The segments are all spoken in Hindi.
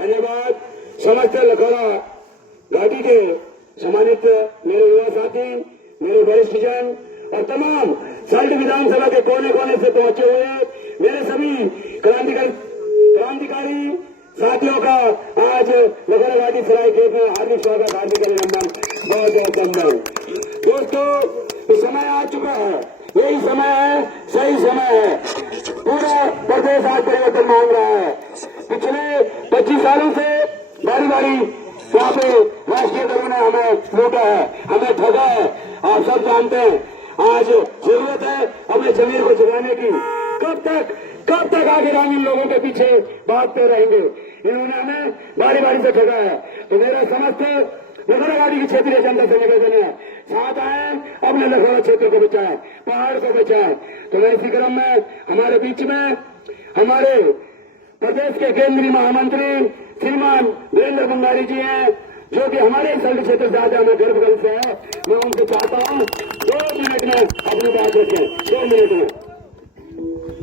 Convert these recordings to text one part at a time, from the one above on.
धन्यवाद समस्त लखौरा घाटी के सम्मानित मेरे युवा साथी, मेरे वरिष्ठ जन और तमाम सल्ट विधानसभा के कोने कोने से पहुंचे हुए मेरे सभी क्रांतिकारी साथियों का आज लखौरा घाटी सराय खेत में हार्दिक स्वागत, हार्दिक अभिनंदन, बहुत बहुत धन्यवाद। दोस्तों, समय आ चुका है, यही समय है, सही समय है। पूरा प्रदेश आज परिवर्तन मांग रहा है। पिछले 25 सालों से बारी बारी यहाँ पे राष्ट्रीय दलों ने हमें लूटा है, हमें ठगा है। आप सब जानते हैं, आज जरूरत है अपने जमीर को जगाने की। कब तक आगे ग्रामीण लोगों के पीछे भागते रहेंगे? इन्होंने हमें बारी बारी से ठगा है। तो मेरा समस्त लखौरा घाटी की क्षेत्रीय जनता से निवेदन है, साथ आए, अपने लखौरा क्षेत्र को बचाएं, पहाड़ को बचाएं। तो मैं इसी क्रम में हमारे बीच में हमारे प्रदेश के केंद्रीय महामंत्री श्रीमान वीरेंद्र भंडारी जी हैं, जो कि हमारे सल्ट क्षेत्र से आज हमें गर्व से है। मैं उनसे चाहता हूं 2 मिनट में अपनी बात रखें, 2 मिनट में।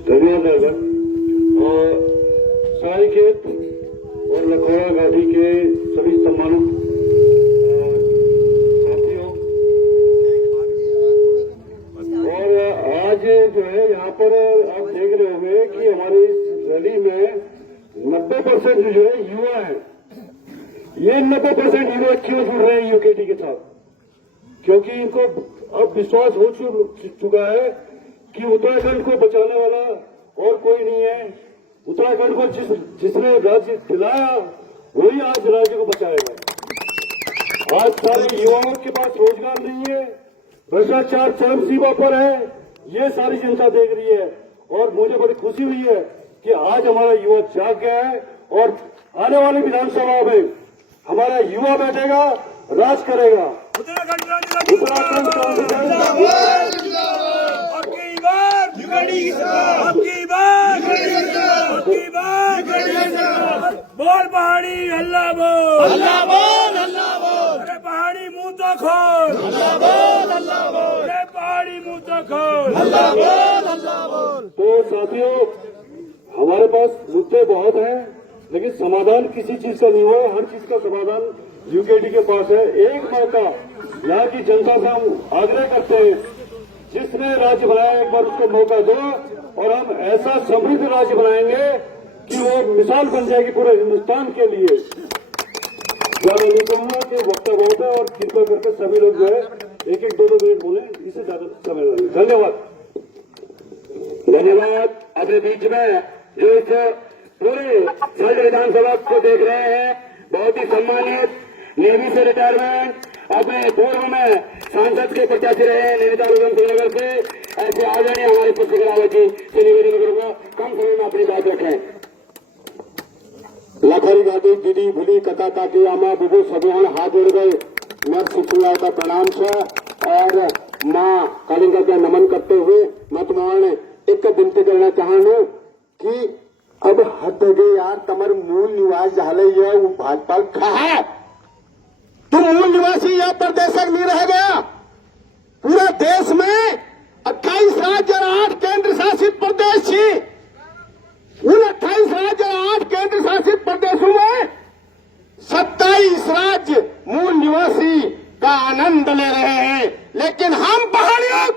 धन्यवाद। और सरायखेत और लखौरा घाटी के सभी सम्मानित साथियों, और आज जो है यहाँ पर आप देख रहे होंगे कि हमारी इस रैली में 90% जो है युवा है। ये 90% युवा क्यों जुड़ रहे हैं यूकेटी के साथ? क्योंकि इनको अब विश्वास हो चुका है कि उत्तराखंड को बचाने वाला और कोई नहीं है। उत्तराखंड को जिसने राज्य दिलाया वही आज राज्य को बचाएगा। आज सारे युवाओं के पास रोजगार नहीं है, भ्रष्टाचार चरम सीमा पर है, ये सारी जनता देख रही है। और मुझे बड़ी खुशी हुई है कि आज हमारा युवा जाग गया है और आने वाली विधानसभा में हमारा युवा बैठेगा, राज करेगा। उत्तराखंड बोल पहाड़ी अल्लाह बोल, अल्लाह बोल, अल्लाह बोल। अरे पहाड़ी मुंह तो खोल, अल्लाह बोल, अल्लाह बोल। अरे पहाड़ी मुंह तो खोल, अल्लाह बोल, अल्लाह बोल। तो साथियों, हमारे पास मुद्दे बहुत हैं, लेकिन समाधान किसी चीज का नहीं हुआ। हर चीज का समाधान यूकेटी के पास है। एक मौका यहाँ की जनता से हम आग्रह करते हैं, जिसने राज्य बनाया एक बार उसको मौका दो और हम ऐसा समृद्ध राज्य बनाएंगे कि वो मिसाल बन जाएगी पूरे हिंदुस्तान के लिए। ज्यादा नहीं कहूंगा कि वक्त बहुत है, और कृपया करके सभी लोग जो है 1-1, 2-2 मिनट बोले, इससे ज्यादा समय लगे। धन्यवाद। धन्यवाद। अपने बीच में जो इस पूरे सल्ट विधानसभा को देख रहे हैं, बहुत ही सम्मानित नेवी से रिटायरमेंट, अपने पूर्व में सांसद के प्रत्याशी रहे हैं नैनीताल उधम श्रीनगर से, ऐसे आदरणीय हमारे पुष्प रावत जी से निवेदन करूंगा कम समय में अपनी बात रखें। लखौरा घाटी दीदी भूली कथा ताकि आमा बुबू सभी हाथ जोड़ गए मैं सुखला का प्रणाम से और माँ कालिंगा का नमन करते हुए मैं तुम्हारे एक विनती करना चाहूँ कि अब हद गई यार, तमर मूल निवास झाले वो भाजपा कहा तुम मूल निवासी या प्रदेशक नहीं रह गया। पूरे देश में 28 राज्य और 8 केंद्र शासित प्रदेश थी। उन 28 राज्य और 8 केंद्र शासित प्रदेशों में 27 राज्य मूल निवासी का आनंद ले रहे हैं, लेकिन हम पहाड़ियों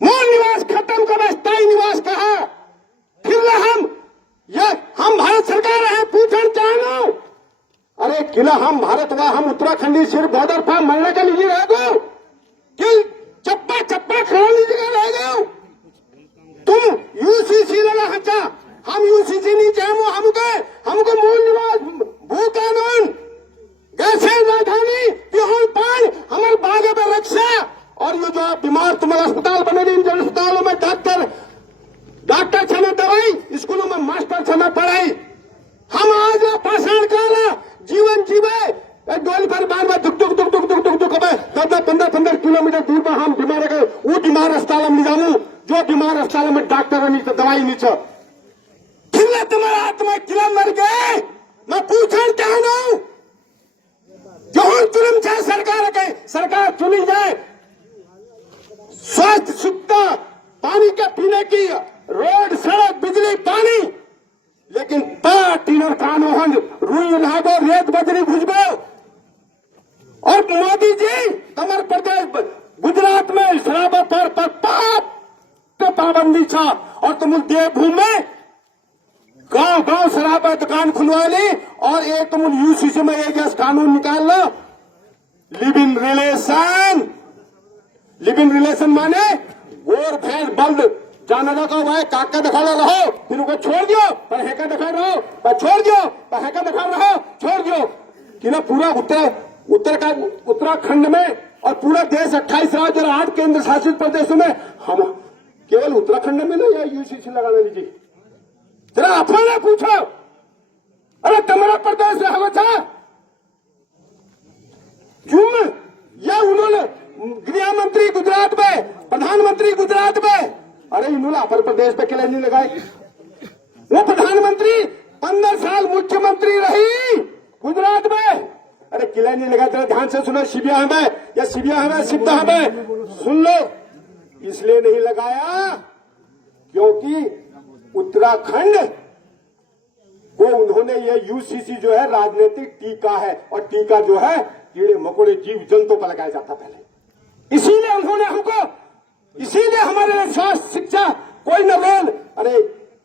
मूल निवास खत्म कर स्थायी निवास कहा। फिर हम भारत सरकार है, पूछना चाहूं, अरे किला हम भारत व हम उत्तराखंडी सिर्फ बॉर्डर पर मरने के लिए रह गए कि चप्पा चप्पा खाने की जगह रह गए। तुम यूसीसी लगा हचा, हम यूसीसी नहीं चाहे, हमको मूल निवास भू कानून कैसे राजधानी पिहोल पान हमारे बागे में रक्षा। और ये जो बीमार तुम्हारा अस्पताल बने इन अस्पतालों में डॉक्टर छना दवाई, स्कूलों में मास्टर छना पढ़ाई। हम आज पाषाण काला जीवन जीवे डोल पर बार बार दुख दुख दुख दुख दुख दुख दुख 10-15 किलोमीटर दूर पर हम बीमार गए। वो बीमार अस्पताल में जाऊं जो बीमार अस्पताल में डॉक्टर नहीं तो दवाई नहीं छ। खिला तुम्हारा आत्मा किला मर गए। मैं पूछना चाहता हूं, जो चुन चाहे सरकार चुनी जाए, स्वास्थ्य सुविधा पानी के पीने की रोड सड़क बिजली पानी, लेकिन पार्टी और कानून रुई लादो, रेत बजरी भुजबो। और मोदी जी તમારા प्रदेश गुजरात में शराब पर पाबंदी था और तुम देवभूमि में गांव गांव शराब दुकान खुलवा ली और एक तुम यूसीसी में एक कानून निकाल लो, live in relation. Live in relation माने गोर भैंस बल्द जाना लगा हुआ है, काका दिखा रहो, फिर उनको छोड़ दियो, पर हैका दिखा रहो, पर छोड़ दियो, पर हैका दिखा रहो, छोड़ दियो। कि ना पूरा उत्तराखंड में और पूरा देश 28 राज्य और 8 केंद्र शासित प्रदेशों में हम केवल उत्तराखंड में नहीं, या यूसीसी लगाने लीजिए। जरा अपने पूछो, अरे तुम्हारा प्रदेश है था क्यों? या उन्होंने गृह मंत्री गुजरात में, प्रधानमंत्री गुजरात में, अरे इन्होंने अपर प्रदेश पे किले नहीं लगाए। वो प्रधानमंत्री 15 साल मुख्यमंत्री रही गुजरात में, अरे किले नहीं लगाए। तेरा ध्यान से सुनो, शिबिया हमें या शिबिया हमें शिब्दा हमें सुन लो। इसलिए नहीं लगाया क्योंकि उत्तराखंड को उन्होंने ये यूसीसी जो है राजनीतिक टीका है, और टीका जो है कीड़े मकोड़े जीव जंतु पर लगाया जाता पहले। इसीलिए उन्होंने हमको, इसीलिए हमारे लिए स्वास्थ्य शिक्षा कोई न बोल। अरे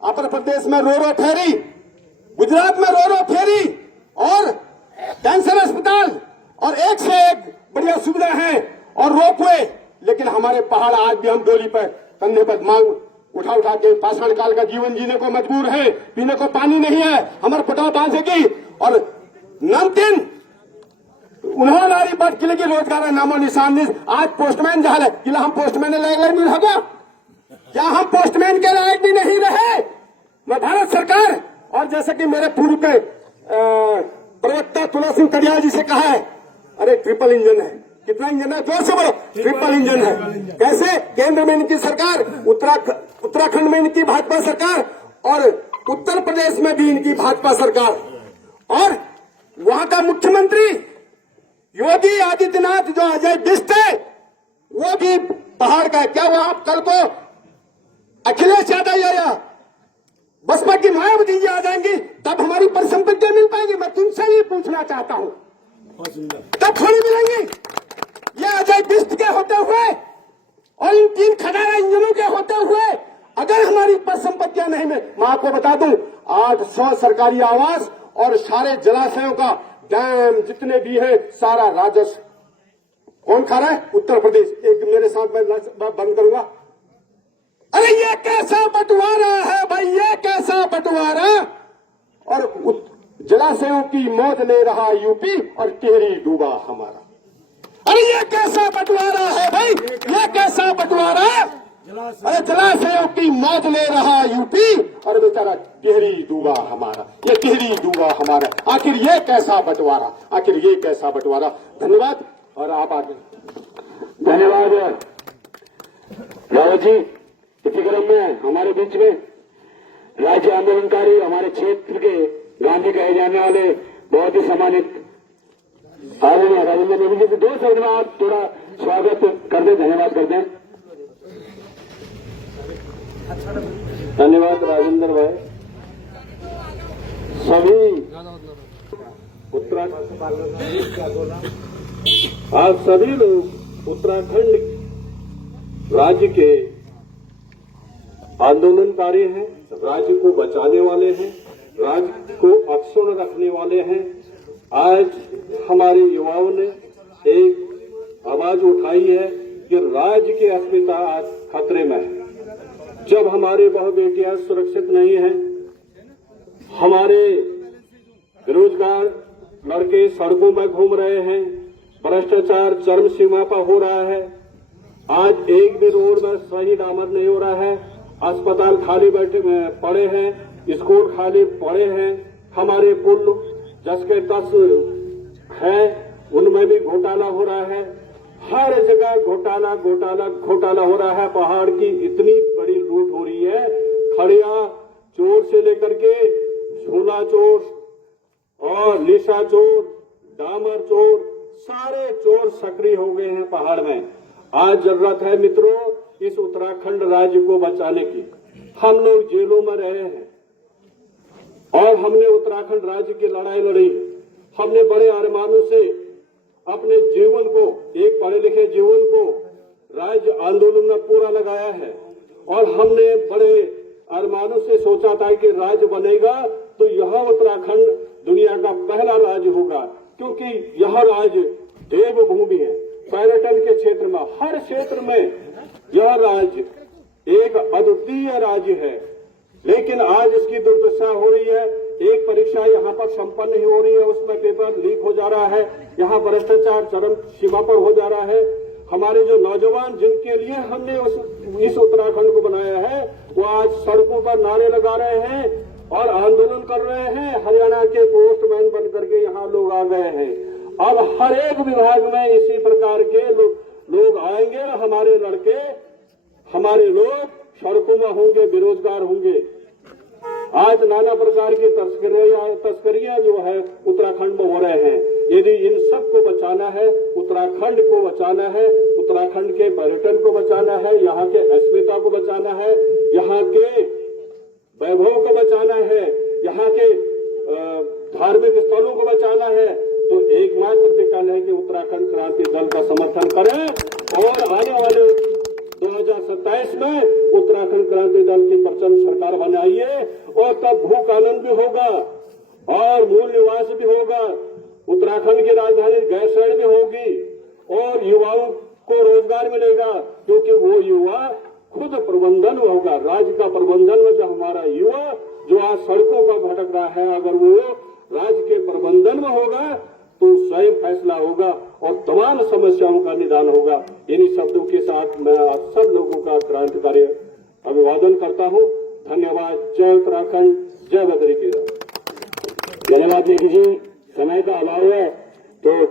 आंध्र प्रदेश में रो फेरी, गुजरात में रो फेरी, और कैंसर अस्पताल और एक से एक बढ़िया सुविधा है और रोपवे। लेकिन हमारे पहाड़ आज भी हम डोली पर कंधे पर मांग उठा उठा के पाषाण काल का जीवन जीने को मजबूर है। पीने को पानी नहीं है, हमारे पटाव बांधेगी। और नामतीन उन्होंने नारी बट किले की रोजगार नामो निशान नहीं। आज पोस्टमैन जहां है किला, हम पोस्टमैन लायक नहीं होगा क्या? हम पोस्टमैन के लायक भी नहीं रहे। मैं भारत सरकार, और जैसे कि मेरे पूर्व के प्रवक्ता तुला सिंह कड़ियाल जी से कहा है, अरे ट्रिपल इंजन है। कितना इंजन है? जोर से बोलो। ट्रिपल इंजन है। कैसे? केंद्र में इनकी सरकार, उत्तराखंड में इनकी भाजपा सरकार, और उत्तर प्रदेश में भी इनकी भाजपा सरकार, और वहां का मुख्यमंत्री योगी आदित्यनाथ जो अजय बिष्ट है वो भी पहाड़ का है। क्या वो आप कल को अखिलेश यादव या बसपा की मायावती जी आ जाएंगी तब हमारी परिसंपत्तियां मिल पाएंगी? मैं तुमसे भी पूछना चाहता हूं, तब थोड़ी मिलेंगी? ये अजय बिष्ट के होते हुए और इन 3 खदारा इंजनों के होते हुए अगर हमारी परिसंपत्तियां नहीं मिले, मैं आपको बता दूं 800 सरकारी आवास और सारे जलाशयों का डैम जितने भी है सारा राजस्व कौन खा रहा है? उत्तर प्रदेश। एक मेरे साथ मैं बंद करूंगा। अरे ये कैसा बंटवारा है भाई, ये कैसा बंटवारा? और जलाशयों की मौज ले रहा यूपी और टिहरी डूबा हमारा। अरे ये कैसा बंटवारा है भाई, ये कैसा बंटवारा? अरे जलाशयों की मौज ले रहा यूपी और बेचारा टिहरी डूबा हमारा, ये टिहरी डूबा हमारा। आखिर ये कैसा बंटवारा, आखिर ये कैसा बंटवारा? धन्यवाद। और आप आगे। धन्यवाद रावत जी। इसी क्रम में हमारे बीच में राज्य आंदोलनकारी, हमारे क्षेत्र के गांधी कहे जाने वाले बहुत ही सम्मानित आदरणीय राजेंद्र नेगी जी से 2 शब्द में आप थोड़ा स्वागत कर दें, धन्यवाद कर दें। धन्यवाद राजेंद्र भाई। सभी उत्तराखंड, आप सभी लोग उत्तराखंड राज्य के आंदोलनकारी हैं, राज्य को बचाने वाले हैं, राज्य को अक्षुण्ण रखने वाले हैं। आज हमारे युवाओं ने एक आवाज उठाई है कि राज्य की अस्मिता आज खतरे में है। जब हमारे बहु बेटियां सुरक्षित नहीं हैं, हमारे बेरोजगार लड़के सड़कों में घूम रहे हैं, भ्रष्टाचार चरम सीमा पर हो रहा है, आज एक भी रोड में सही डामर नहीं हो रहा है, अस्पताल खाली बैठे पड़े हैं, स्कूल खाली पड़े हैं, हमारे पुल जस के तस है उनमें भी घोटाला हो रहा है, हर जगह घोटाला घोटाला घोटाला हो रहा है। पहाड़ की इतनी बड़ी लूट हो रही है, खड़िया चोर से लेकर के झूला चोर और लिशा चोर, डामर चोर, सारे चोर सक्रिय हो गए हैं पहाड़ में। आज जरूरत है मित्रों इस उत्तराखंड राज्य को बचाने की। हम लोग जेलों में रहे हैं और हमने उत्तराखंड राज्य की लड़ाई लड़ी। हमने बड़े अरमानों से अपने जीवन को, एक पढ़े लिखे जीवन को राज्य आंदोलन में पूरा लगाया है और हमने बड़े अरमानों से सोचा था कि राज्य बनेगा तो यह उत्तराखंड दुनिया का पहला राज्य होगा, क्योंकि यह राज्य देवभूमि है। पर्यटन के क्षेत्र में, हर क्षेत्र में यह राज्य एक अद्वितीय राज्य है। लेकिन आज इसकी दुर्दशा हो रही है। एक परीक्षा यहाँ पर संपन्न नहीं हो रही है, उसमें पेपर लीक हो जा रहा है। यहाँ भ्रष्टाचार चरम सीमा पर हो जा रहा है। हमारे जो नौजवान जिनके लिए हमने इस उत्तराखंड को बनाया है, वो आज सड़कों पर नारे लगा रहे हैं और आंदोलन कर रहे हैं। हरियाणा के पोस्टमैन बन करके यहाँ लोग आ गए हैं। अब हर एक विभाग में इसी प्रकार के लोग आएंगे। हमारे लड़के, हमारे लोग सड़कों में होंगे, बेरोजगार होंगे। आज नाना प्रकार की तस्करियां जो है उत्तराखंड में हो रहे हैं। यदि इन सब को बचाना है, उत्तराखंड को बचाना है, उत्तराखंड के पर्यटन को बचाना है, यहाँ के अस्मिता को बचाना है, यहाँ के वैभव को बचाना है, यहाँ के धार्मिक स्थलों को बचाना है, तो एकमात्र विकल्प है कि उत्तराखंड क्रांति दल का समर्थन करें और आने वाले 2027 में उत्तराखंड क्रांति दल की प्रचंड सरकार बनाइए और तब भू कानून भी होगा और मूल निवास भी होगा। उत्तराखंड की राजधानी गैरसैंण भी होगी और युवाओं को रोजगार मिलेगा, क्योंकि वो युवा खुद प्रबंधन होगा। राज्य का प्रबंधन में जो हमारा युवा जो आज सड़कों पर भटक रहा है, अगर वो राज्य के प्रबंधन में होगा तो स्वयं फैसला होगा और तमाम समस्याओं का निदान होगा। इन्हीं शब्दों के साथ मैं आप सब लोगों का क्रांतिकारी अभिवादन करता हूं। धन्यवाद। जय उत्तराखंड, जय बद्री केदार। धन्यवाद नेकी जी, समय का अभाव है।